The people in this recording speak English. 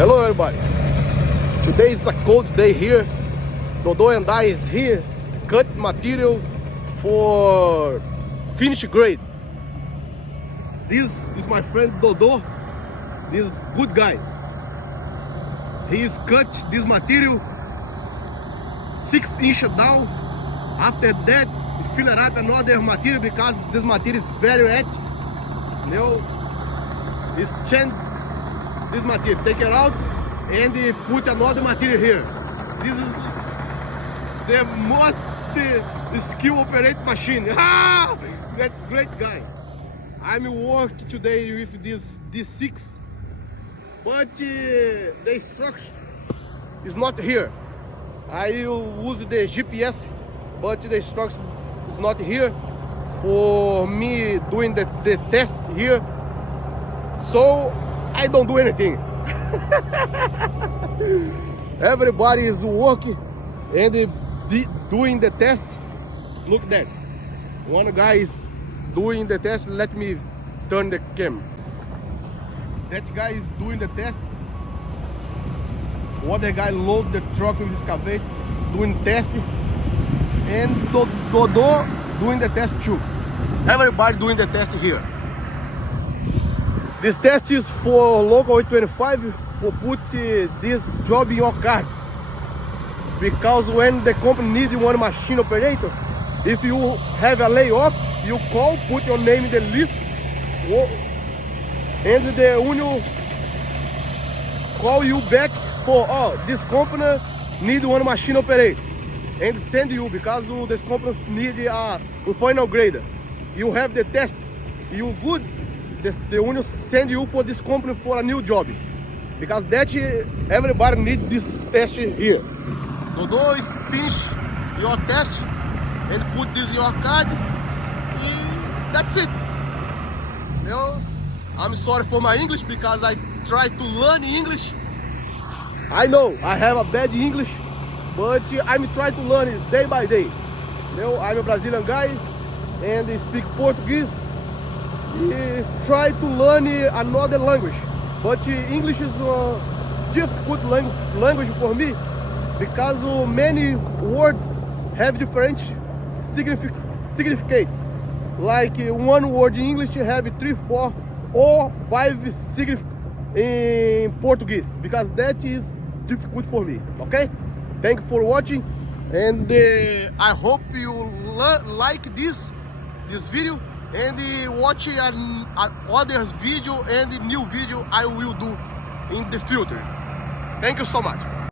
Hello everybody. Today is a cold day here. Dodo and I is here cut material for finish grade. This is my friend Dodo. This good guy. He's cut this material 6 inches down. After that, he fill it up another material because this material is very wet. Now, he's change this material, take it out, and put another material here. This is the most skill operate machine. That's great guy. I'm working today with this D6, but the structure is not here. I use the GPS, but the structure is not here for me doing the test here. So I don't do anything. Everybody is working and doing the test. Look at that. One guy is doing the test. Let me turn the camera. That guy is doing the test. Other guy load the truck with excavator, doing testing. And Dodo doing the test too. Everybody doing the test here. This test is for local 825 for put this job in your car. Because when the company needs one machine operator, if you have a layoff, you call, put your name in the list, and the union call you back for, this company need one machine operator, and send you because this company need a final grader. You have the test, you good. The union send you for this company for a new job, because that everybody needs this test here. Dodo is finish your test and put this in your card, and that's it. You know, I'm sorry for my English because I try to learn English. I know I have a bad English, but I'm trying to learn it day by day. You know, I'm a Brazilian guy and I speak Portuguese. Try to learn another language, but English is a difficult language for me because many words have different significance. Like one word in English have 3, 4, or 5 significance in Portuguese, because that is difficult for me. Okay, thank you for watching, and I hope you like this video. And watch others video and new video I will do in the future. Thank you so much.